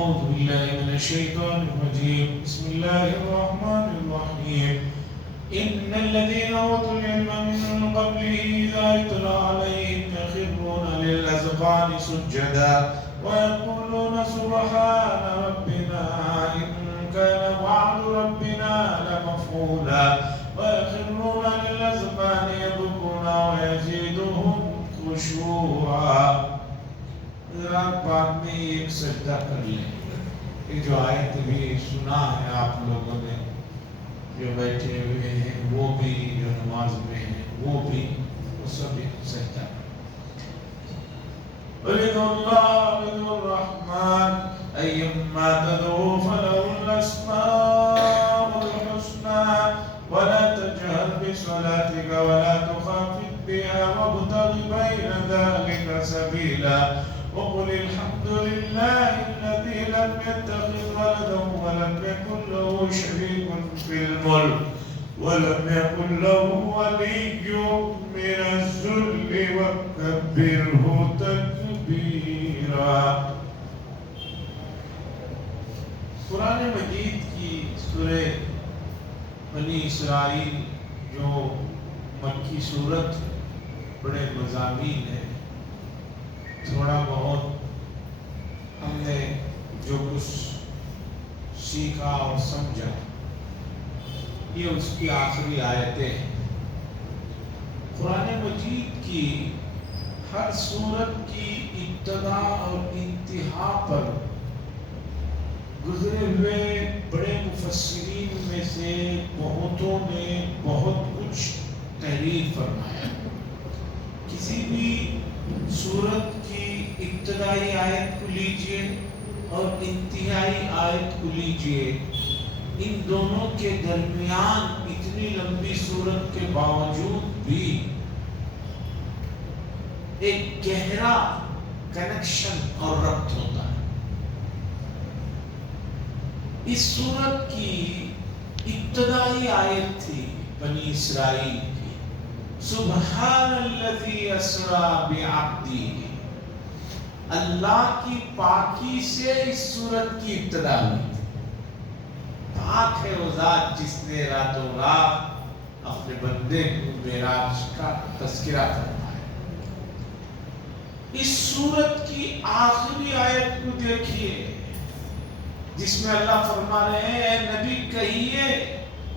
أعوذ بالله من الشيطان الرجيم بسم الله الرحمن الرحيم إن الذين أوتوا العلم من قبله إذا يتلى عليهم يخرون للأذقان سجدا ويقولون سبحان ربنا إن كان وعد ربنا لمفعولا ويخرون للأذقان يبكون ويزيدهم خشوعا. رات بعد میں ایک سجدہ کر لیں. یہ جو آیت بھی سنا ہے آپ لوگوں نے، جو بیٹھے ہوئے ہیں وہ بھی، جو نماز میں ہیں وہ بھی، وہ سب ایک سجدہ ادعوا اللہ ادعوا الرحمن ایما تدعوا فله الاسماء الحسنى ولا تجهر بصلاتك ولا تخافت بها وابتغ بين ذلك سبيلا وقل الحمد لله الذي لم يتخذ ولدا ولم يكن له شريك في الملك ولم يكن له ولي من الذل وكبره تكبيرا. قرآن مجید کی سورہ بنی اسرائیل جو مکی سورت، بڑے مضامین ہیں. تھوڑا بہت ہم نے جو کچھ سیکھا اور سمجھا یہ اس کی آخری آیتیں ہیں. قرآن مجید کی ہر سورت کی ابتدا اور انتہا پر گزرے ہوئے بڑے مفسرین میں سے بہتوں نے بہت کچھ تحریر فرمایا. کسی بھی سورت کی ابتدائی آیت کو لیجئے اور انتہائی آیت کو لیجئے، ان دونوں کے درمیان اتنی لمبی سورت کے باوجود بھی ایک گہرا کنیکشن اور ربط ہوتا ہے. اس سورت کی ابتدائی آیت تھی بنی اسرائیل کی، سبحان الذی اسری بعبدہ. اللہ کی پاکی سے اس سورت کی ابتدا ہوئی تھی. پاک ہے وہ ذات جس نے راتوں رات اپنے بندے کو معراج کا تذکرہ فرمایا. اس سورت کی آخری آیت کو دیکھیے جس میں اللہ فرما رہے ہیں اے نبی کہیے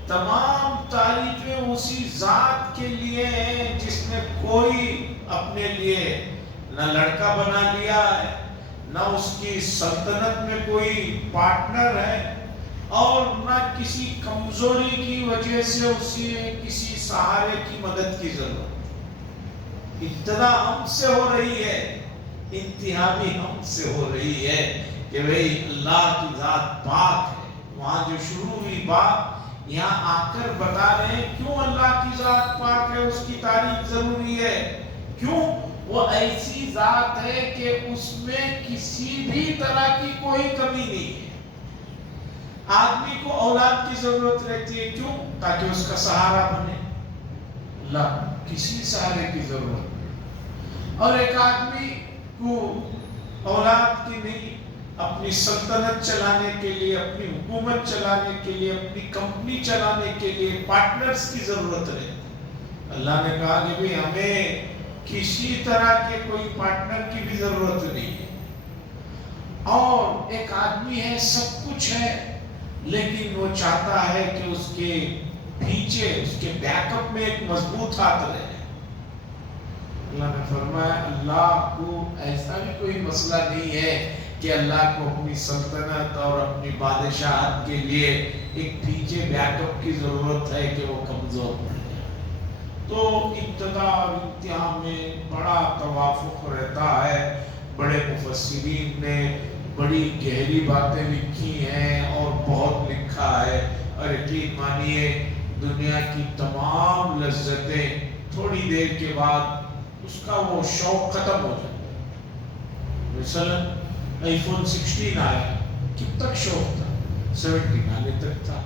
تمام تعریفیں اسی ذات کے لیے ہیں جس نے کوئی اپنے لیے نہ لڑکا بنا لیا ہے، نہ اس کی سلطنت میں کوئی پارٹنر ہے، اور نہ کسی کمزوری کی وجہ سے اسے کسی سہارے کی مدد کی ضرورت. ابتدا ہم سے ہو رہی ہے، انتہا بھی ہم سے ہو رہی ہے کہ بھئی اللہ کی ذات پاک ہے. وہاں جو شروع ہوئی بات یہاں آ کر بتا رہے ہیں کیوں اللہ کی ذات پاک ہے، اس کی تعریف ضروری ہے. کیوں؟ وہ ایسی ذات ہے کہ اس میں کسی بھی طرح کی کوئی کمی نہیں ہے. آدمی کو اولاد کی ضرورت رہتی ہے، کیوں؟ تاکہ اس کا سہارا بنے. اللہ کسی سہارے کی ضرورت نہیں. اور ایک آدمی کو اولاد کی نہیں، اپنی سلطنت چلانے کے لیے، اپنی حکومت چلانے کے لیے، اپنی کمپنی چلانے کے لیے پارٹنرز کی ضرورت ہے. اللہ نے کہا کہ بھی ہمیں کسی طرح کے کوئی پارٹنر کی بھی ضرورت نہیں ہے. اور ایک آدمی ہے، سب کچھ ہے، لیکن وہ چاہتا ہے کہ اس کے پیچھے، اس کے بیک اپ میں ایک مضبوط ہاتھ رہے. اللہ نے فرمایا اللہ کو ایسا بھی کوئی مسئلہ نہیں ہے کہ اللہ کو اپنی سلطنت اور اپنی بادشاہت کے لیے ایک پیچھے بیک اپ کی ضرورت ہے کہ وہ کمزور پڑ جائے. تو ابتدا اور انتہا میں بڑا توافق رہتا ہے. بڑے مفسرین نے بڑی گہری باتیں لکھی ہیں اور بہت لکھا ہے. اور یقین مانیے دنیا کی تمام لذتیں تھوڑی دیر کے بعد اس کا وہ شوق ختم ہو جاتا ہے. مثلا آئی فون 16 آیا، کب تک شوق تھا؟ 17 آنے تک تھا.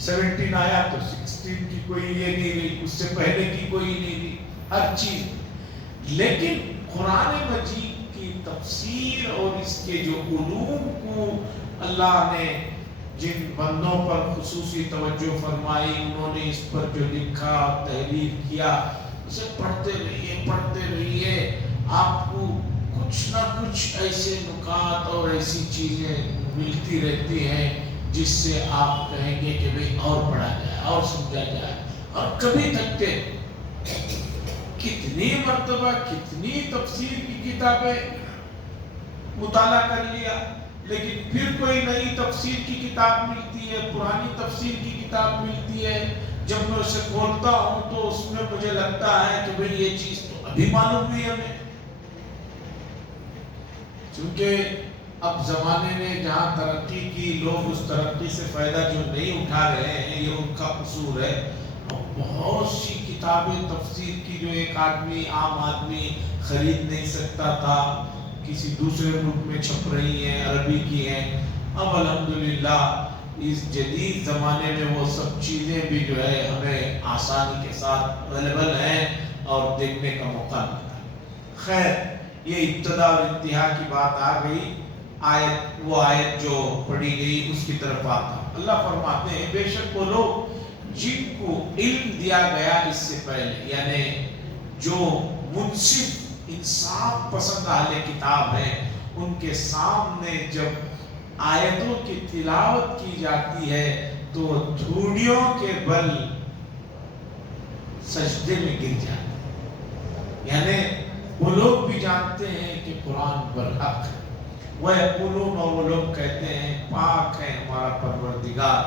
17 آیا تو 16 کی کوئی یہ نہیں رہی، اس سے پہلے کی کوئی نہیں رہی، ہر چیز. لیکن قرآن مجید کی تفسیر اور اس کے جو علوم کو اللہ نے جن بندوں پر خصوصی توجہ فرمائی، انہوں نے اس پر جو لکھا تحریر کیا، اسے پڑھتے رہیے، آپ کو کچھ نہ کچھ ایسے نکات اور ایسی چیزیں ملتی رہتی ہیں جس سے آپ کہیں گے کہ بھئی اور پڑھا جائے اور سمجھا جائے۔ اور کبھی تھکتے، کتنی مرتبہ کتنی تفسیر کی کتابیں مطالعہ کر لیا، لیکن پھر کوئی نئی تفسیر کی کتاب ملتی ہے، پرانی تفسیر کی کتاب ملتی ہے، جب میں اسے کھولتا ہوں تو اس میں مجھے لگتا ہے کہ بھئی یہ چیز تو ابھی معلوم ہوئی ہمیں۔ چونکہ اب زمانے نے جہاں ترقی کی، لوگ اس ترقی سے فائدہ جو نہیں اٹھا رہے ہیں، یہ ان کا قصور ہے۔ بہت سی کتابیں تفسیر کی جو ایک آدمی، عام آدمی خرید نہیں سکتا تھا، کسی دوسرے ملک میں چھپ رہی ہیں، عربی کی ہیں۔ اب الحمدللہ اس جدید زمانے میں وہ سب چیزیں بھی جو ہے ہمیں آسانی کے ساتھ اویلیبل ہیں اور دیکھنے کا موقع ملتا ہے۔ خیر، یہ ابتدا اور انتہا کی بات آ گئی، وہ آیت جو پڑھی گئی اس کی طرف آتا۔ اللہ فرماتے ہیں، بے شک وہ لوگ جن کو علم دیا گیا اس سے پہلے، یعنی جو منصف انصاف پسند اہل کتاب ہیں، ان کے سامنے جب آیتوں کی تلاوت کی جاتی ہے تو دھوڑیوں کے بل سجدے میں گر جاتے ہیں۔ یعنی وہ لوگ بھی جانتے ہیں کہ قرآن برحق ہے، وَيَقُولُونَ، اور وہ لوگ کہتے ہیں پاک ہے ہمارا پروردگار،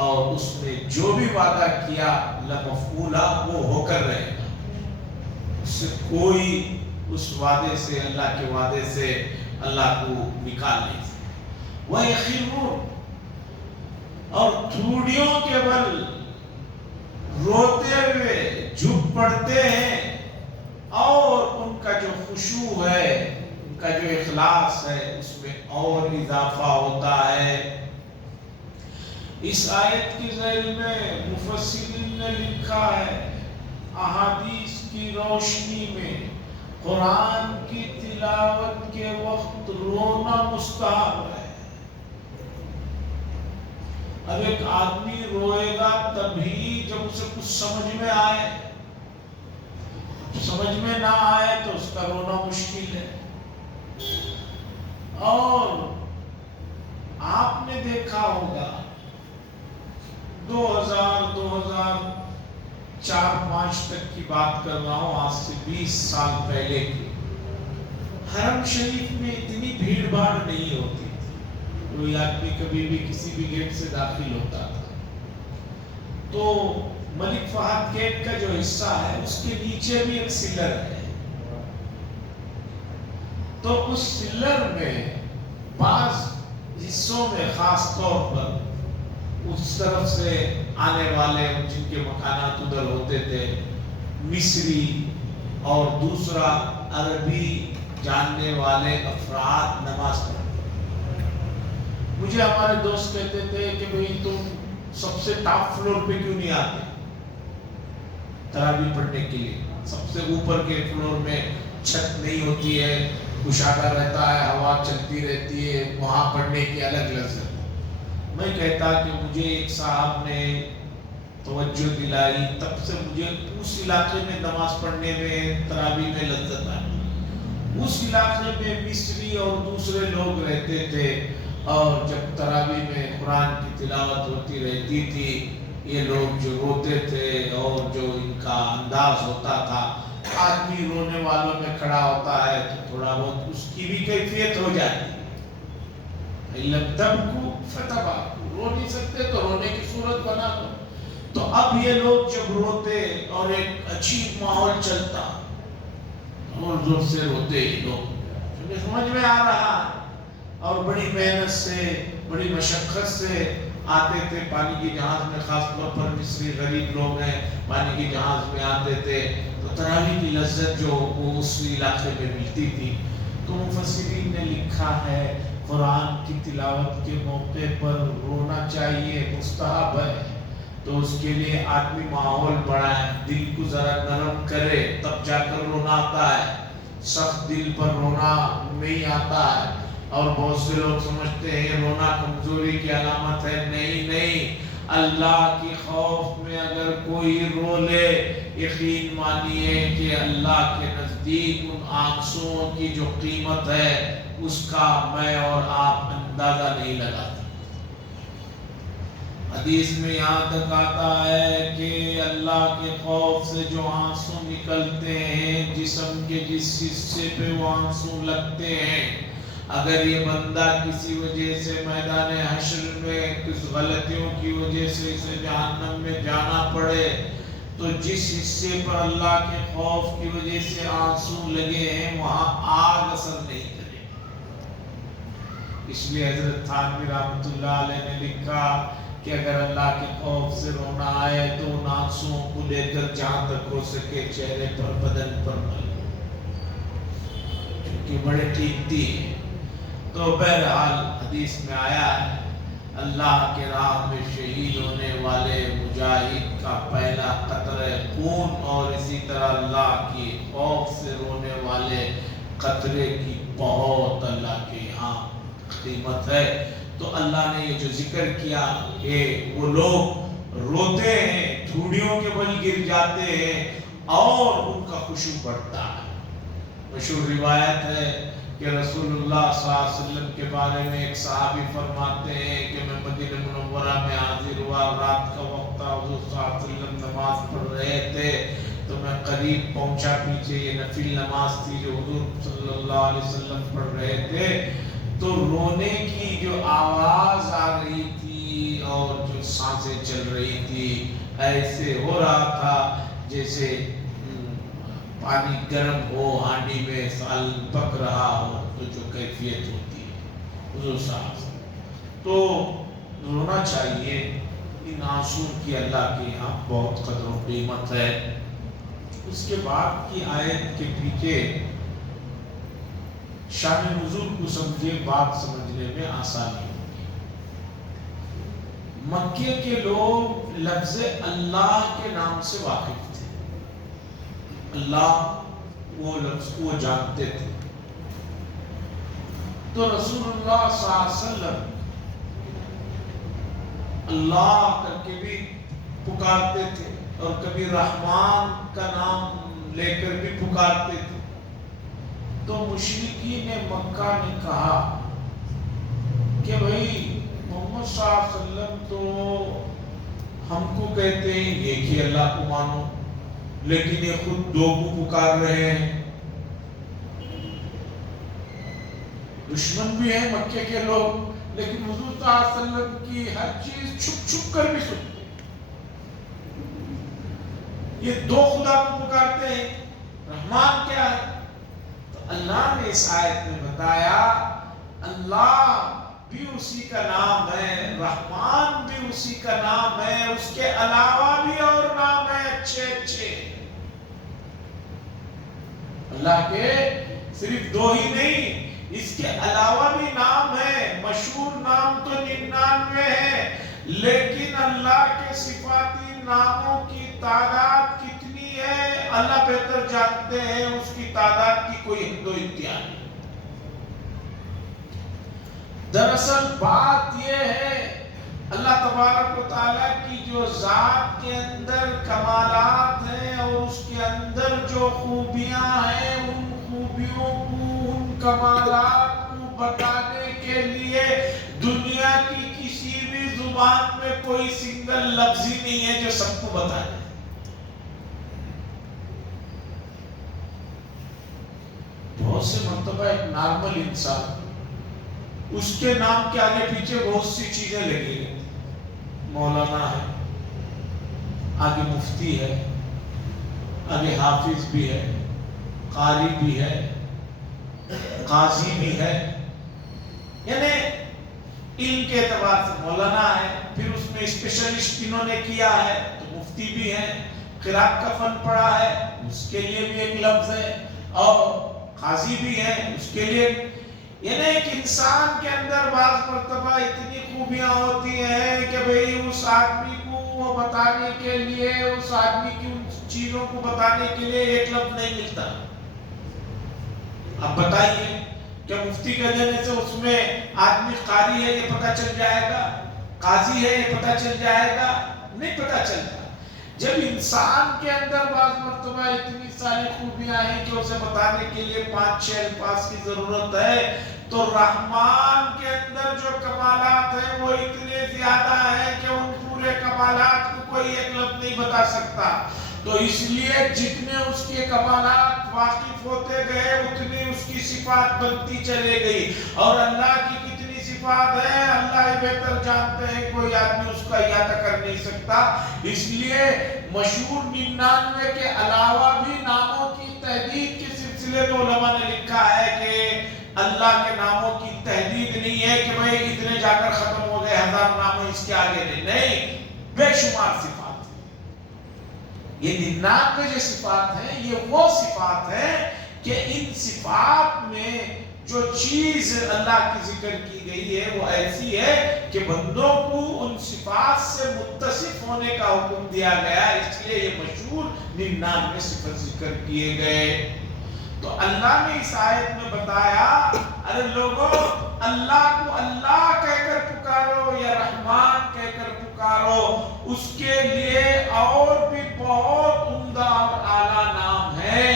اور اس نے جو بھی وعدہ کیا لَمَفْعُولًا، وہ ہو کر رہے گا، اس سے کوئی اس وعدے سے، اللہ کے وعدے سے اللہ کو نکال نہیں سکتا۔ وَيَخِرُّونَ، اور دھوڑیوں کے بل روتے ہوئے جھک پڑتے ہیں، اور ان کا جو خشوع ہے، ان کا جو اخلاص ہے، اس میں اور اضافہ ہوتا ہے۔ اس آیت کی ذیل میں مفسرین نے لکھا ہے، احادیث کی روشنی میں قرآن کی تلاوت کے وقت رونا مستحب ہے۔ اب ایک آدمی روئے گا تبھی جب اسے کچھ سمجھ میں آئے، سمجھ میں نہ آئے تو اس کا رونا مشکل ہے۔ اور آپ نے دیکھا ہوگا 2004-5 تک کی بات کر رہا ہوں، آج سے 20 سال پہلے کی، حرم شریف میں اتنی بھیڑ بھاڑ نہیں ہوتی تھی، کوئی آدمی کبھی بھی کسی بھی گیٹ سے داخل ہوتا تھا۔ تو ملک فہد گیٹ کا جو حصہ ہے اس کے نیچے بھی ایک سلر ہے، تو اس سلر میں بعض حصوں میں خاص طور پر اس طرف سے آنے والے جن کے مکانات ادھر ہوتے تھے، مصری اور دوسرا عربی جاننے والے افراد نماز پڑھتے۔ مجھے ہمارے دوست کہتے تھے کہ بھئی تم سب سے ٹاپ فلور پہ کیوں نہیں آتے تراویح پڑھنے کے لیے؟ سب سے اوپر کے فلور میں چھت نہیں ہوتی ہے، کشادہ رہتا ہے، ہوا چلتی رہتی ہے، وہاں پڑھنے کی الگ لذت۔ میں کہتا کہ مجھے ایک صاحب نے توجہ دلائی، تب سے مجھے اس علاقے میں نماز پڑھنے میں، تراویح میں لذت آئی۔ اس علاقے میں مصری اور دوسرے لوگ رہتے تھے، اور جب تراویح میں قرآن کی تلاوت ہوتی رہتی تھی، یہ لوگ جو روتے تھے اور جو ان کا انداز ہوتا تھا، آدمی رونے والوں میں کھڑا ہوتا ہے تو تھوڑا بہت اس کی بھی کیفیت ہو جاتی ہے۔ لَمْ تَبْكُوا فَتَبَاكُوا، رو نہیں سکتے تو رونے کی صورت بنا دو۔ تو اب یہ لوگ جب روتے اور ایک عجیب ماحول چلتا، زور زور سے روتے ہی لوگ، کیونکہ سمجھ میں آ رہا ہے، اور بڑی محنت سے، بڑی مشقت سے آتے تھے پانی کی جہاز میں، خاص طور پر مصری غریب لوگ ہیں، پانی کی جہاز میں آتے تھے، تو تراویح کی لذت جو وہ اس علاقے میں ملتی تھی۔ تو مفسرین نے لکھا ہے قرآن کی تلاوت کے موقع پر رونا چاہیے، مستحب ہے، تو اس کے لیے آدمی ماحول بڑھائے، دل کو ذرا نرم کرے، تب جا کر رونا آتا ہے۔ سخت دل پر رونا نہیں آتا ہے، اور بہت سے لوگ سمجھتے ہیں رونا کمزوری کی علامت ہے. نہیں نہیں، اللہ کی خوف میں اگر کوئی رو لے، یقین مانیے کہ اللہ کے نزدیک ان آنسوؤں کی جو قیمت ہے اس کا میں اور آپ اندازہ نہیں لگا سکتے. حدیث میں یہاں تک آتا ہے کہ اللہ کے خوف سے جو آنسو نکلتے ہیں، جسم کے جس حصے پہ وہ آنسو لگتے ہیں، اگر یہ بندہ کسی وجہ سے میدان حشر میں کچھ غلطیوں کی وجہ سے اسے جہنم میں جانا پڑے، تو جس حصے پر اللہ کے خوف کی وجہ سے آنسو لگے ہیں وہاں آگ اثر نہیں کرے. اس لیے حضرت تھانوی رحمۃ اللہ علیہ نے لکھا کہ اگر اللہ کے خوف سے رونا آئے تو ان آنسوؤں کو لے کر جہاں تک ہو سکے چہرے پر، بدن پر ملو، کیونکہ بڑے قیمتی ہیں. تو بہرحال حدیث میں آیا ہے اللہ کے راہ میں شہید ہونے والے مجاہد کا پہلا قطرہ خون، اور اسی طرح اللہ کی خوف سے رونے والے قطرے کی بہت اللہ کے یہاں قیمت ہے. تو اللہ نے یہ جو ذکر کیا کہ وہ لوگ روتے ہیں، دھوڑیوں کے بل گر جاتے ہیں اور ان کا خشوع بڑھتا ہے. مشہور روایت ہے کہ رسول اللہ صلی اللہ علیہ وسلم کے بارے میں ایک صحابی فرماتے ہیں کہ میں مدینہ منورہ میں حاضر ہوا، رات کا وقت تھا، حضور صلی اللہ علیہ وسلم نماز پڑھ رہے تھے، تو میں قریب پہنچا. پیچھے یہ نفل نماز تھی جو حضور صلی اللہ علیہ وسلم پڑھ رہے تھے، تو رونے کی جو آواز آ رہی تھی اور جو سانسیں چل رہی تھی، ایسے ہو رہا تھا جیسے پانی گرم ہو، ہانڈی میں سال پک رہا ہو، تو جو کیفیت ہوتی ہے حضور صاحب. تو رونا چاہیے. ان آنسو کی اللہ کے یہاں بہت قدر و قیمت ہے. اس کے بعد کی آیت کے پیچھے شان نزول کو سمجھے، بات سمجھنے میں آسانی ہوگی. مکے کے لوگ لفظ اللہ کے نام سے واقف تھے. اللہ وہ لفظ کو جانتے تھے. تو رسول اللہ صلی اللہ علیہ وسلم اللہ کر کے بھی پکارتے تھے اور کبھی رحمان کا نام لے کر بھی پکارتے تھے. تو مشرکین مکہ نے کہا کہ بھائی محمد صلی اللہ علیہ وسلم تو ہم کو کہتے ہیں ایک ہی اللہ کو مانو، لیکن یہ خود دو کو پکار رہے ہیں. دشمن بھی ہیں مکے کے لوگ، لیکن حضور صلی اللہ علیہ وسلم کی ہر چیز چھپ چھپ کر بھی سنتے. یہ دو خدا کو پکارتے ہیں، رحمان کیا ہے؟ تو اللہ نے اس آیت میں بتایا اللہ بھی اسی کا نام ہے، رحمان بھی اسی کا نام ہے، اس کے علاوہ بھی اور نام ہے اچھے اچھے. اللہ کے صرف دو ہی نہیں، اس کے علاوہ بھی نام ہے. مشہور نام تو 99 ہے، لیکن اللہ کے صفاتی ناموں کی تعداد کتنی ہے اللہ بہتر جانتے ہیں. اس کی تعداد کی کوئی حد و انتہا نہیں. دراصل بات یہ ہے اللہ تبارک و تعالیٰ کی جو ذات کے اندر کمالات ہیں اور اس کے اندر جو خوبیاں ہیں، ان خوبیوں کو، ان کمالات کو بتانے کے لیے دنیا کی کسی بھی زبان میں کوئی سنگل لفظ ہی نہیں ہے جو سب کو بتائے. بہت سے مرتبہ ایک نارمل انسان، اس کے نام کے آگے پیچھے بہت سی چیزیں لگی ہیں. مولانا ہے، آگے مفتی ہے، آگے حافظ بھی ہے، قاری بھی ہے، قاضی بھی ہے. یعنی علم کے اعتبار سے مولانا ہے، پھر اس میں اسپیشلسٹ انہوں نے کیا ہے تو مفتی بھی ہے. قرات کا فن پڑھا ہے، اس کے لیے بھی ایک لفظ ہے، اور قاضی بھی ہے، اس کے لیے. یعنی ایک انسان کے اندر بعض مرتبہ اتنی خوبیاں ہوتی ہیں کہ بھئی اس آدمی کو وہ بتانے کے لیے، اس آدمی کی ان چیزوں کو بتانے کے لیے ایک لفظ نہیں ملتا. اب بتائیے کہ مفتی کہہ دینے سے اس میں آدمی قاری ہے یہ پتہ چل جائے گا، قاضی ہے یہ پتہ چل جائے گا؟ نہیں پتہ چلتا۔ جب انسان کے اندر بعض مرتبہ اتنی ساری خوبیاں ہیں کہ اسے بتانے کے لیے 5-6 الفاظ کی ضرورت ہے، تو رحمان کے اندر جو کمالات ہیں وہ اتنے زیادہ ہیں کہ ان پورے کمالات کو کوئی ایک لفظ نہیں بتا سکتا۔ تو اس لیے جتنے اس کے کمالات واقف ہوتے گئے اتنی اس کی صفات بنتی چلے گئی، اور اللہ کی کتنی صفات ہیں اللہ ہی بہتر جانتے ہیں، کوئی آدمی اس کا احاطہ کر نہیں سکتا۔ اس لیے مشہور 99 کے علاوہ بھی ناموں کی تحدید کے سلسلے تو علماء نے لکھا ہے کہ اللہ کے ناموں کی تحدید نہیں ہے کہ بھئی اتنے جا کر ختم ہو گئے 1000 نام اس کے آگے نہیں، بے شمار صفات ہیں۔ یہ 99 جو صفات ہیں یہ وہ صفات ہیں کہ ان صفات میں جو چیز اللہ کی ذکر کی گئی ہے وہ ایسی ہے کہ بندوں کو ان صفات سے متصف ہونے کا حکم دیا گیا، اس لیے یہ مشہور 99 صفت ذکر کیے گئے۔ تو اللہ نے اس آیت میں بتایا ارے لوگوں اللہ کو اللہ کہہ کر پکارو یا رحمان کہہ کر پکارو، اس کے لیے اور بھی بہت عمدہ اور اعلیٰ نام ہے،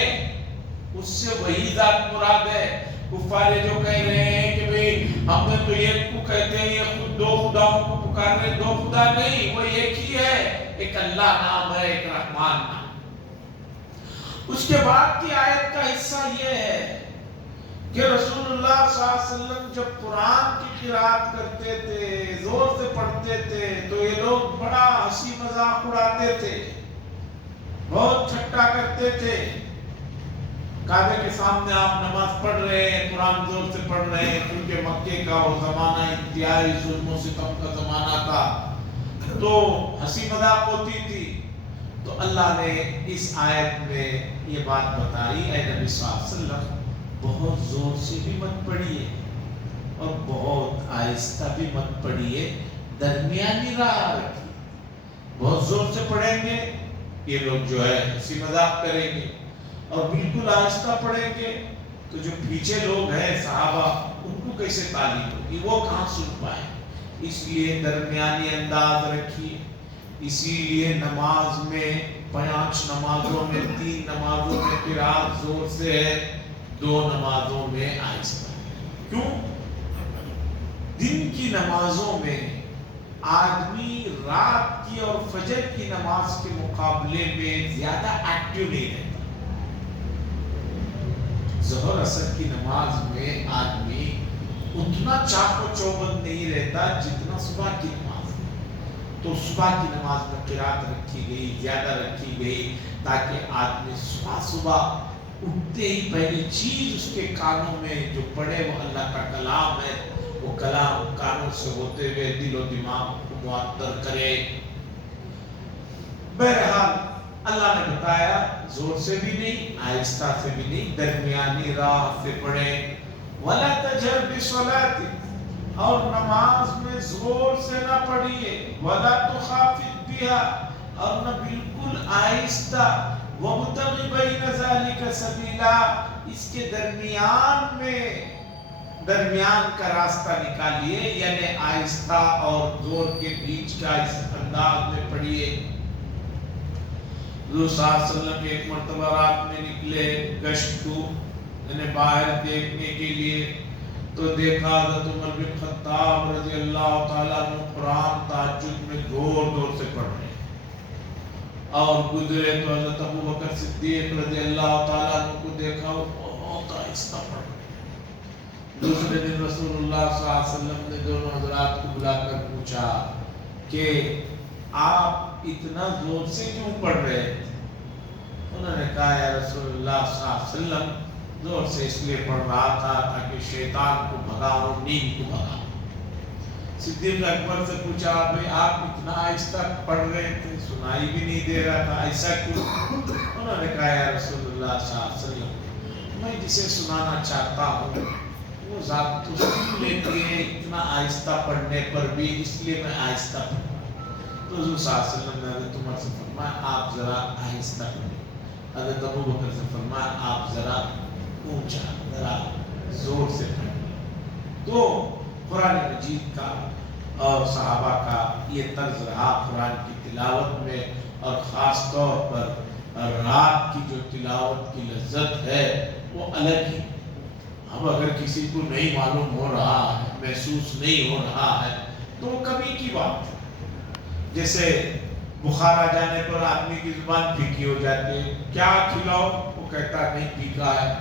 اس سے وہی ذات مراد ہے۔ کفار جو کہہ رہے ہیں کہ بھئی ہم نے تو ایک کو کہتے ہیں یہ خود دو خداؤں کو پکار رہے، دو خدا نہیں، وہ ایک ہی ہے، ایک اللہ نام ہے، ایک رحمان نام۔ اس کے بعد کی آیت کا حصہ یہ ہے کہ رسول اللہ صلی اللہ علیہ وسلم جب قرآن کی قرات کرتے تھے، زور سے پڑھتے تھے، تو یہ لوگ بڑا ہنسی مذاق اڑاتے تھے، بہت ٹھٹا کرتے تھے۔ کعبے کے سامنے آپ نماز پڑھ رہے ہیں، قرآن زور سے پڑھ رہے ہیں، کیونکہ مکے کا وہ زمانہ انتہائی ظلم و ستم کا زمانہ تھا، تو ہنسی مذاق ہوتی تھی۔ تو اللہ نے اس آیت میں یہ بات بتائی، اے نبی صلی اللہ علیہ وسلم بہت زور سے بھی مت پڑھیے اور بہت آہستہ بھی مت پڑھیے، درمیانی راہ رکھیے۔ بہت زور سے پڑھیں گے یہ لوگ جو ہے ہنسی مذاق کریں گے، اور بالکل آہستہ پڑھیں گے تو جو پیچھے لوگ ہیں صحابہ ان کو کیسے تعلیم ہوگی، وہ کہاں سن پائیں؟ اس لیے درمیانی انداز رکھیے۔ اسی لیے نماز میں 5 نمازوں میں 3 نمازوں میں قرات زور سے ہے، 2 نمازوں میں آہستہ ہے۔ کیوں؟ دن کی نمازوں میں آدمی رات کی اور فجر کی نماز کے مقابلے میں زیادہ ایکٹیو نہیں رہتا۔ ظہر اثر کی نماز میں آدمی اتنا چاق و چوبند نہیں رہتا جتنا صبح کی نماز میں۔ تو صبح کی نماز میں قرات رکھی گئی، زیادہ رکھی گئی، تاکہ آدمی صبح اٹھتے ہی پہلی چیز اس کے کانوں میں جو پڑے وہ اللہ کا کلام ہے، وہ کلام کانوں سے ہوتے ہوئے دل و دماغ کو معطر کرے۔ بہرحال اللہ نے بتایا زور سے بھی نہیں، آہستہ سے بھی نہیں، درمیانی راہ سے پڑھیں۔ وَلَا تَجْهَرْ بِصَلَاتِكَ، اور نماز میں زور سے نہ پڑھیے، وَلَا تُخَافِتْ بِهَا، اور نہ بالکل آہستہ، وَابْتَغِ بَيْنَ ذَلِكَ سَبِيلًا، اس کے درمیان میں درمیان کا راستہ نکالیے، یعنی آہستہ اور زور کے بیچ کا اس انداز میں پڑھیے۔ حضور صلی اللہ علیہ وسلم ایک مرتبہ رات میں نکلے گشت کو، یعنی باہر دیکھنے کے لیے، تو دیکھا حضرت عمر بن خطاب رضی اللہ تعالیٰ عنہ قرآن تہجد میں زور سے پڑھ رہے ہیں، اور گزرے تو حضرت ابو بکر صدیق رضی اللہ تعالیٰ عنہ کو دیکھا وہ بہت آہستہ پڑھ رہے ہیں۔ دوسرے دن رسول اللہ صلی اللہ علیہ وسلم نے دونوں حضرات کو بلا کر پوچھا کہ آپ اتنا زور سے کیوں پڑھ رہے ہیں؟ انہوں نے کہا یا رسول اللہ صلی اللہ علیہ وسلم زور سے اس لیے پڑھ رہا تھا تاکہ شیطان کو بھگاؤں، نیند کو بھگاؤں۔ صدیق اکبر سے پوچھا بھئی آپ اتنا آہستہ پڑھ رہے تھے، سنائی بھی نہیں دے رہا تھا، ایسا کیوں؟ انہوں نے کہا یا رسول اللہ صلی اللہ علیہ وسلم میں جسے سنانا چاہتا ہوں وہ ذات تو سن لیتی ہے اتنا آہستہ پڑھنے پر بھی، اس لیے میں آہستہ پڑھوں۔ تو حضور صلی اللہ علیہ وسلم نے حضرت عمر سے فرمایا آپ ذرا آہستہ پڑھیں، حضرت ابو بکر سے فرمایا آپ ذرا اونچا ذرا زور سے پڑھیں۔ تو قرآن مجید کا اور صحابہ کا یہ طرز رہا قرآن کی تلاوت میں، اور خاص طور پر رات کی جو تلاوت کی لذت ہے وہ الگ ہی۔ اب اگر کسی کو نہیں معلوم ہو رہا ہے، محسوس نہیں ہو رہا ہے، تو وہ کمی کی بات ہے۔ جیسے بخار آ جانے پر آدمی کی زبان پھیکی ہو جاتی ہے، کیا کھلاؤ، وہ کہتا نہیں پھیکا ہے۔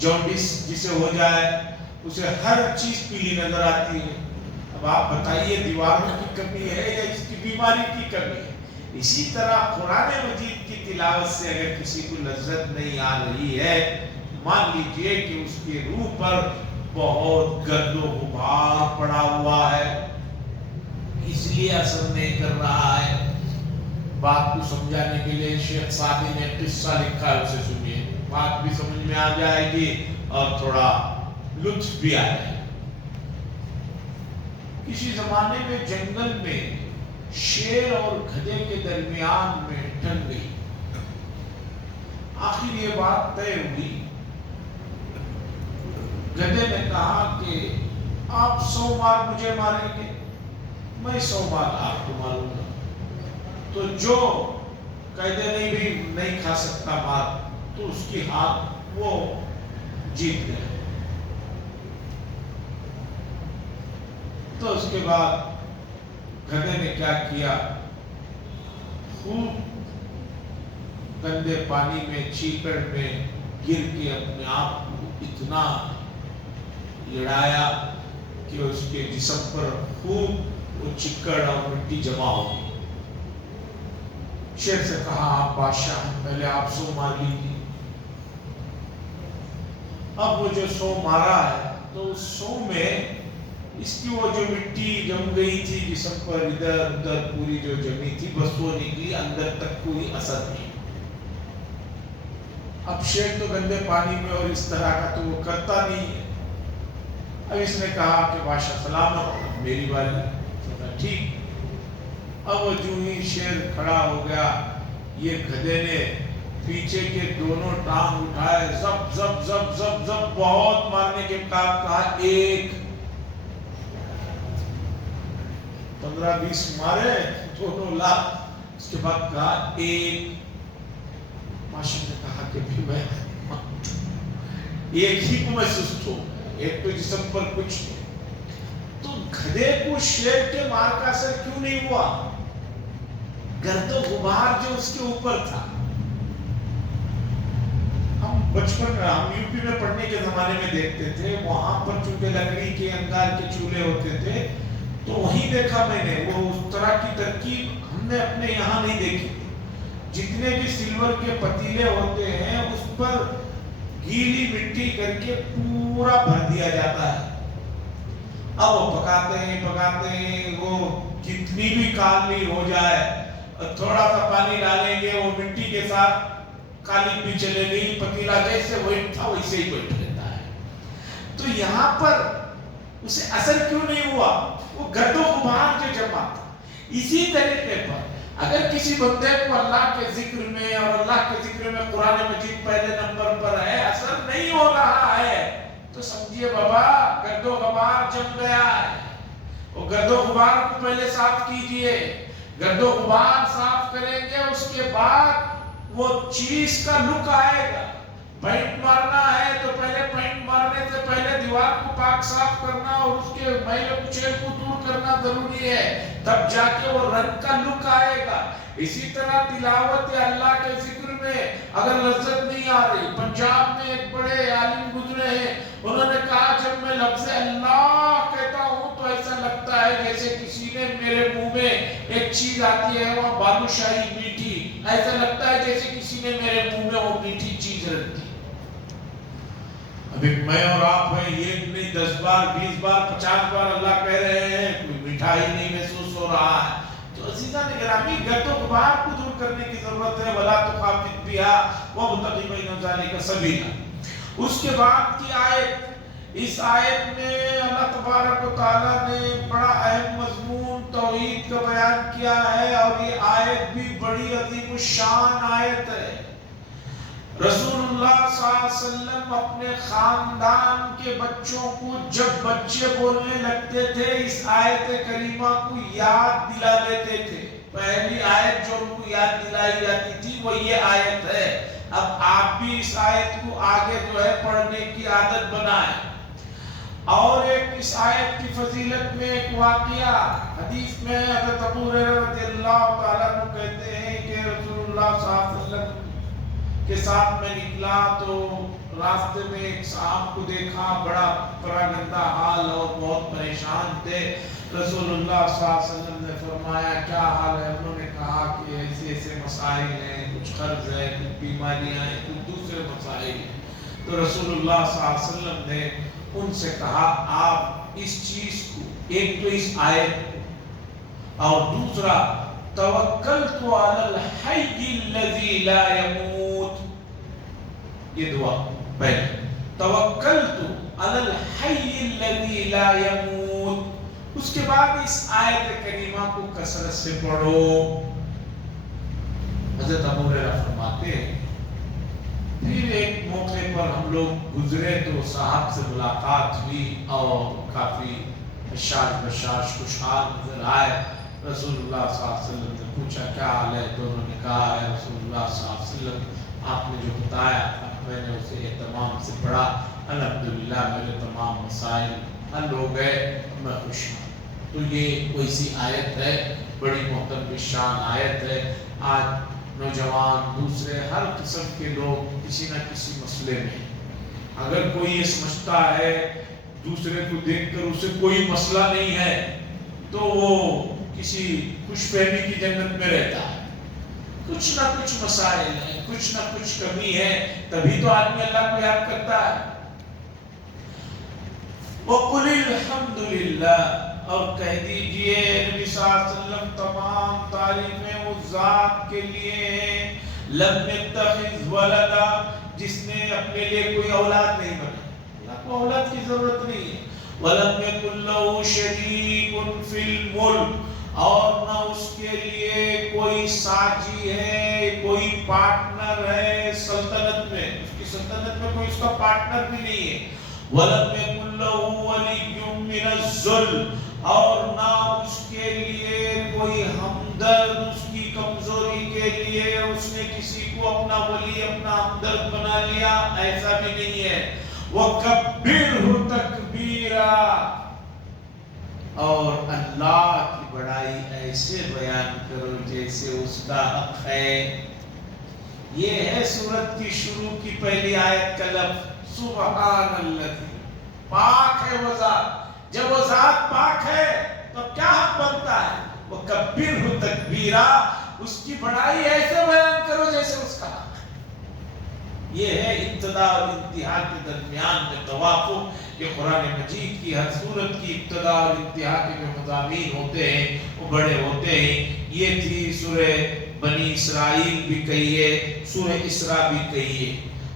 جونڈس جسے ہو جائے اسے ہر چیز پیلی نظر آتی ہے۔ اب آپ بتائیے دیواروں کی کمی ہے یا اس کی بیماری کی کمی ہے؟ اسی طرح قرآن مجید کی تلاوت سے اگر کسی کو لذت نہیں آ رہی ہے، مان لیجئے کہ اس کے روح پر بہت گرد و غبار پڑا ہوا ہے، اس لیے اثر نہیں کر رہا ہے۔ بات کو سمجھانے کے لیے شیخ سعدی نے قصہ لکھا ہے، اسے سنیے، بات بھی سمجھ میں آ جائے گی اور تھوڑا لطف بھی آ جائے گا۔ کسی زمانے میں جنگل میں شیر اور گدھے کے درمیان میں ٹھن گئی۔ آخر یہ بات طے ہوئی، گدھے نے کہا کہ آپ 100 مار مجھے ماریں گے، میں 100 مار آپ کو ماروں گا۔ تو جو قیدے نہیں کھا سکتا مار، تو اس کی ہاتھ وہ جیت گئے۔ تو اس کے بعد گدھے نے کیا کیا، خوب گندے پانی میں چیکڑ میں گر کے اپنے آپ کو اتنا لڑایا کہ اس کے جسم پر خوب وہ چکڑ اور مٹی جمع ہو گئی۔ شیر سے کہا آپ بادشاہ ہیں، پہلے آپ 100 مار لیجیے۔ اب وہ جو 100 مارا ہے تو اس 100 میں اس کی وہ جو مٹی جم گئی تھی جسم پر ادھر ادھر پوری جو جمی تھی، بس وہ نکلی، اندر تک کوئی اثر نہیں۔ اب شیر تو گندے پانی میں اور اس طرح کا تو وہ کرتا نہیں ہے۔ اب اس نے کہا کہ بادشاہ سلامت، میری باری، ٹھیک۔ اب وہ جو ہی شیر کھڑا ہو گیا، یہ گدھے نے پیچھے کے دونوں ٹانگ اٹھائے، زب زب زب زب زب بہت مارنے کے بعد کہا 1 15-20 مارے دونوں لاکھ، اس کے بعد کہا 1۔ بادشاہ نے کہا کہ بھی میں ایک ہی کو میں سست ہوں، ایک تو جسم پر کچھ نہیں۔ تو گدھے کو شیر کے مار کا اثر کیوں نہیں ہوا؟ گرد و غبار جو اس کے اوپر تھا۔ ہم بچپن میں، ہم یو پی میں پڑھنے کے زمانے میں دیکھتے تھے، وہاں پر چونکہ لکڑی کے انگار کے چولہے ہوتے تھے، تو وہیں دیکھا میں نے، وہ اس طرح کی ترکیب ہم نے اپنے یہاں نہیں دیکھی۔ جتنے بھی سلور کے پتیلے ہوتے ہیں اس پر گیلی مٹی کر کے پورا بھر دیا جاتا ہے۔ اب وہ پکاتے ہیں، وہ کتنی بھی کالی ہو جائے، تھوڑا سا پانی ڈالیں گے، وہ مٹی کے ساتھ کالی بھی چلے گئی، پتیلا جیسے وہی تھا ویسے ہی بیٹھ رہتا ہے۔ تو یہاں پر اسے اثر کیوں نہیں ہوا؟ وہ گرد و غبار جو جمع تھا۔ اسی طریقے پر اگر کسی بندے کو اللہ کے ذکر میں اور اللہ کے ذکر میں قرآن مجید پہلے نمبر پر ہے، اثر نہیں ہو رہا ہے، تو سمجھیے بابا گرد و غبار جم گیا ہے۔ وہ گرد و غبار کو پہلے صاف کیجئے۔ گرد و غبار صاف کریں گے، اس کے بعد وہ چیز کا لک آئے گا۔ پینٹ مارنا ہے تو پہلے پینٹ مارنے سے پہلے دیوار کو پاک صاف کرنا اور اس کے میل و کچیل کو دور کرنا ضروری ہے، تب جا کے وہ رنگ کا لک آئے گا۔ اسی طرح تلاوت اللہ کے ذکر میں اگر لذت نہیں آ رہی، پنجاب میں ایک بڑے عالم گزرے ہیں، انہوں نے کہا جب میں لفظ اللہ کہتا ہوں تو ایسا لگتا ہے جیسے کسی نے میرے منہ میں ایک چیز آتی ہے وہ بالوشاہی میٹھی، ایسا لگتا ہے جیسے کسی نے میرے منہ میں وہ میٹھی چیز رکھ دی۔ ابھی میں اور آپ ہیں، ایک نہیں 10 بار 20 بار 50 بار اللہ کہہ رہے ہیں، کوئی مٹھائی نہیں محسوس ہو رہا ہے۔ تو عزیزان گرامی، گرد و غبار کو دور کرنے کی ضرورت ہے۔ وَلَا تُخَافِتْ بِهَا وَابْتَغِ بَيْنَ ذَلِكَ سَبِيلًا۔ اس کے بعد کی آیت، اس آیت میں اللہ تبارک و تعالیٰ نے بڑا اہم مضمون توحید کا بیان کیا ہے، اور یہ آیت بھی بڑی عظیم الشان آیت ہے۔ رسول اللہ صلی اللہ علیہ وسلم اپنے خاندان کے بچوں کو جب بچے بولنے لگتے تھے اس آیت کریمہ کو یاد دلا دیتے تھے. پہلی آیت جو ان کو یاد دلائی جاتی تھی وہ یہ آیت ہے. اب آپ بھی اس آیت کو آگے جو ہے پڑھنے کی عادت بنائیں. اور ایک اس آیت کی فضیلت میں ایک واقعہ حدیث میں حضرت ابو ہریرہ رضی اللہ تعالیٰ عنہ کہتے ہیں کہ رسول اللہ صلی اللہ علیہ وسلم کے ساتھ میں نکلا تو راستے میں ایک صاحب کو دیکھا, بڑا پراگندہ حال اور بہت پریشان تھے. رسول اللہ صلی اللہ علیہ وسلم نے فرمایا کیا حال ہے؟ انہوں نے کہا کہ ایسے ایسے مسائل ہیں, کچھ قرض ہے, کچھ بیماریاں ہیں, کچھ دوسرے مسائل ہیں. تو رسول اللہ صلی اللہ علیہ وسلم نے ان سے کہا آپ اس چیز کو, ایک تو اس آیت کو اور دوسرا توکلت علی الحی الذی لا یموت, یہ دعا پہلے توکلت علی الحی الذی لا یموت, اس کے بعد اس آیت کریمہ کو کثرت سے پڑھو. حضرت ابو ہریرہ فرماتے ہیں پھر ایک موقع پر ہم لوگ گزرے تو صاحب سے ملاقات ہوئی اور کافی بشاش خوشحال نظر آئے. رسول اللہ صلی اللہ علیہ وسلم نے پوچھا کیا حال ہے؟ تو انہوں نے کہا ہے رسول اللہ صلی اللہ علیہ وسلم آپ نے جو بتایا تھا میں نے اسے اہتمام سے پڑھا, الحمدللہ میرے تمام مسائل حل ہو گئے, میں خوش ہوں. تو یہ کوئی سی آیت ہے, بڑی محترم شان آیت ہے. آج نوجوان دوسرے ہر قسم کے لوگ کسی نہ کسی مسئلے میں, اگر کوئی یہ سمجھتا ہے دوسرے کو دیکھ کر اسے کوئی مسئلہ نہیں ہے تو وہ کسی خوش فہمی کی جنت میں رہتا ہے. کچھ نہ کچھ مسائل ہیں, کچھ نہ کچھ کمی ہے, تبھی تو آدمی اللہ کو یاد کرتا ہے. وَقُلِ الْحَمْدُ لِلَّهِ, اور کہہ دیجئے نبی صلی اللہ علیہ وسلم تمام تعریفیں اس ذات کے لیے ہیں لم يتخذ ولدا, جس نے اپنے لیے کوئی اولاد نہیں بنائی. اللہ کو اولاد کی ضرورت نہیں ہے. وَلَمْ يَكُنْ لَهُ شَرِيكٌ فِي الْمُلْكِ, اور نہ اس کے لیے کوئی ساجی ہے, کوئی پارٹنر ہے سلطنت میں, اس کی سلطنت میں کوئی اس کا پارٹنر بھی نہیں ہے. وَلَمْ يَكُنْ لَهُ وَلِيٌّ مِّنَ الذُّلِّ, اور نہ اس کے لیے کوئی ہمدرد اس کی کمزوری کے لیے اس نے کسی کو اپنا ولی اپنا ہمدرد بنا لیا, ایسا بھی نہیں ہے. وَكَبِّرْهُ تَكْبِيرًا, اور اللہ کی بڑائی ایسے بیان کرو جیسے اس کا حق ہے. یہ ہے سورت کی شروع کی پہلی آیت کا لفظ سبحان اللہ, پاک ہے وہ ذات. جب وہ ذات پاک ہے تو کیا حق بنتا ہے؟ وَكَبِّرْهُ تَكْبِيرًا, اس کی بڑائی ایسے بیان کرو جیسے اس کا حق. یہ ہے ابتدا اور انتہا کے درمیان میں توافق, کہ قرآن مجید کی ہر سورت کی ابتدا اور انتہا کے جو مضامین ہوتے ہیں وہ بڑے ہوتے ہیں. یہ تھی سورہ بنی اسرائیل بھی کہیے, سورہ اسراء بھی کہیے.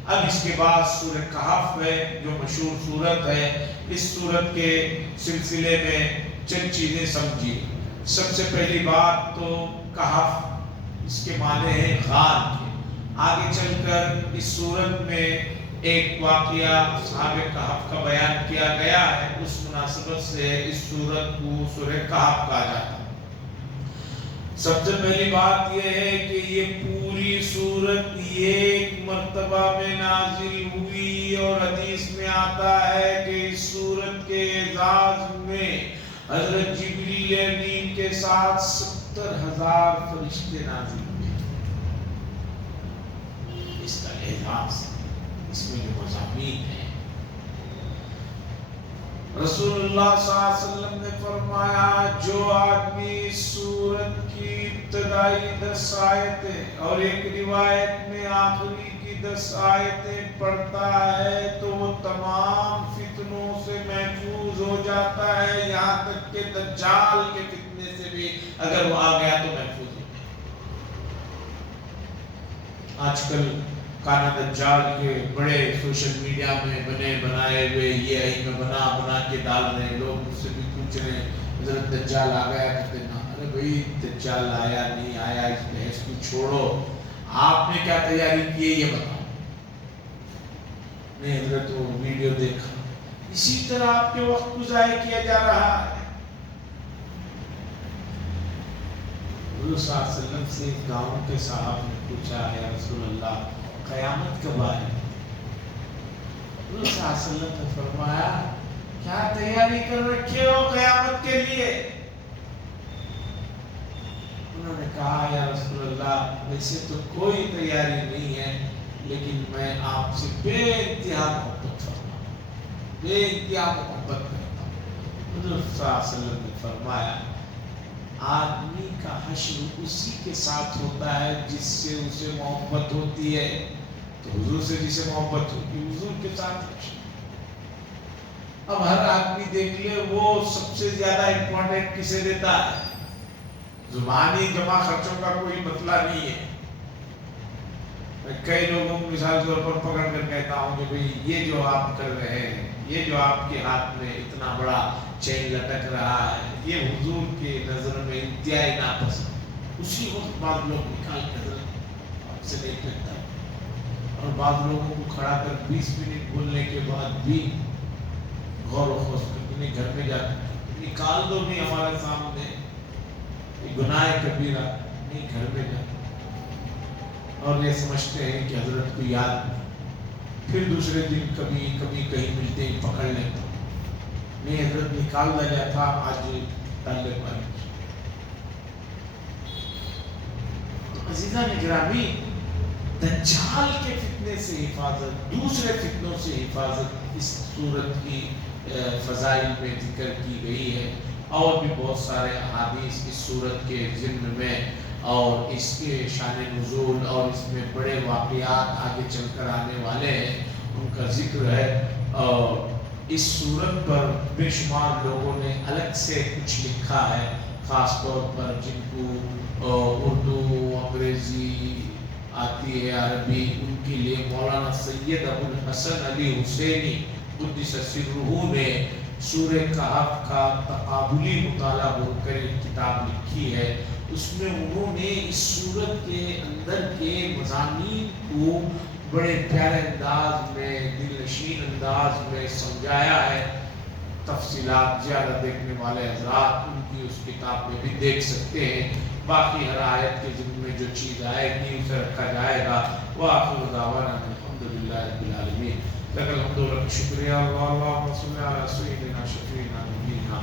اب اس کے بعد سورہ کہف ہے جو مشہور سورت ہے. اس سورت کے سلسلے میں چند چیزیں سمجھیے. سب سے پہلی بات تو کہف, اس کے معنی ہیں غار کے. آگے چل کر اس سورت میں ایک واقعہ اصحاب کہف کا بیان کیا گیا ہے, اس مناسبت سے اس سورت کو سورہ کہف کہا جاتا ہے. سب سے پہلی بات یہ ہے کہ یہ پوری سورت ایک مرتبہ میں نازل ہوئی, اور حدیث میں آتا ہے کہ اس سورت کے اعزاز میں حضرت جبریل امین کے ساتھ 70,000 فرشتے نازل ہوئے. اس کا اعزاز, اس میں جو مضامین ہیں. رسول اللہ صلی اللہ علیہ وسلم نے فرمایا جو آدمی اس سورت کی ابتدائی 10 آیتیں اور ایک روایت میں آخری کی 10 آیتیں پڑھتا ہے تو وہ تمام فتنوں سے محفوظ ہو جاتا ہے, یہاں تک کہ دجال کے فتنے سے بھی اگر وہ آ گیا تو محفوظ ہو گیا. آج کل کانا دجال کے بڑے سوشل میڈیا میں بنے بنائے ہوئے یہ میں بنا کے ڈال رہے ہیں. لوگ مجھ سے بھی پوچھ رہے ہیں حضرت دجال آ گیا, کہتے ہیں ارے بھائی دجال آیا نہیں آیا اس بحث کو چھوڑو, آپ نے کیا تیاری کی ہے یہ بتاؤ. نے حضرت وہ ویڈیو دیکھا. اسی طرح آپ کے وقت کو ضائع کیا جا رہا ہے. حضور صلی اللہ علیہ وسلم سے گاؤں کے صاحب نے پوچھا یا رسول اللہ قیامت کب آئے؟ حضور صلی اللہ علیہ وسلم نے فرمایا کیا تیاری کر رکھے ہو قیامت کے لیے؟ انہوں نے کہا یا رسول اللہ ویسے تو کوئی تیاری نہیں ہے لیکن میں آپ سے بے انتہا محبت فرما بے انتہا محبت کرتا ہوں. حضور صلی اللہ علیہ وسلم نے فرمایا آدمی کا حشر اسی کے ساتھ ہوتا ہے جس سے اسے محبت ہوتی ہے. تو حضور سے جسے محبت ہوتی ہے حضور کے ساتھ حشر. اب ہر آدمی دیکھ لے وہ سب سے زیادہ امپورٹنٹ کسے دیتا ہے. زبانی جمع خرچوں کا کوئی مسئلہ نہیں ہے. میں کئی لوگوں کو مثال طور پر پکڑ کر کہتا ہوں کہ بھئی یہ جو آپ کر رہے ہیں یہ جو آپ کے ہاتھ میں اتنا بڑا چین لٹک رہا ہے یہ حضور کے نظر میں انتہائی ناپسند. اسی وقت بعض لوگ نکال کر آپ سے نہیں کرتا اور بعض لوگوں کو کھڑا کر 20 منٹ بولنے کے بعد بھی غور و خوض کرنے گھر میں جا نکال دو نہیں ہمارے سامنے یہ گناہ کبیرہ نہیں گھر میں جا اور یہ سمجھتے ہیں کہ حضرت کو یاد پھر دوسرے دن کبھی کہیں ملتے ہی پکڑ لیتا نہیں حضرت نکال دیا تھا آج ڈالے پائے. عزیزان گرامی دجال کے فتنے سے حفاظت دوسرے فتنوں سے حفاظت اس سورت کی فضائل میں ذکر کی گئی ہے. اور بھی بہت سارے احادیث اس سورت کے ضمن میں اور اس کے شان نزول اور اس میں بڑے واقعات آگے چل کر آنے والے ہیں ان کا ذکر ہے. اور اس سورت پر بے شمار لوگوں نے الگ سے کچھ لکھا ہے خاص طور پر جن کو اردو انگریزی آتی ہے عربی ان کے لیے مولانا سید ابو الحسن علی حسینی قدس سرہ نے سورہ کہف کا تقابلی مطالعہ بول کر ایک کتاب لکھی ہے. اس میں انہوں نے اس سورت کے اندر کے مضامین کو بڑے پیارے انداز میں دل نشین انداز میں سمجھایا ہے. تفصیلات زیادہ دیکھنے والے حضرات ان کی اس کتاب میں بھی دیکھ سکتے ہیں. باقی ہر آیت کے ضمن میں جو چیز آئے گی اسے رکھا جائے گا. وآخر دعوانا الحمدللہ رب العالمین. لك الحمد ولك الشكر يا الله. اللهم صل على سيدنا شفيعنا نبينا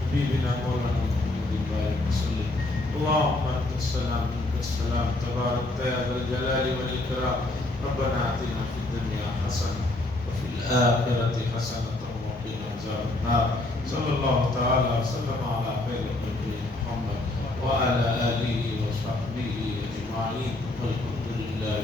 حبيبنا مولانا محمد بارك وسلم. اللهم انت السلام منك السلام تبارك يا ذا الجلال والاكرام. ربنا آتنا في الدنيا حسنه وفي الاخره حسنه وقنا عذاب النار. صلى الله تعالى وسلم على خير خلقه محمد وعلى اله وصحبه اجمعين والحمد لله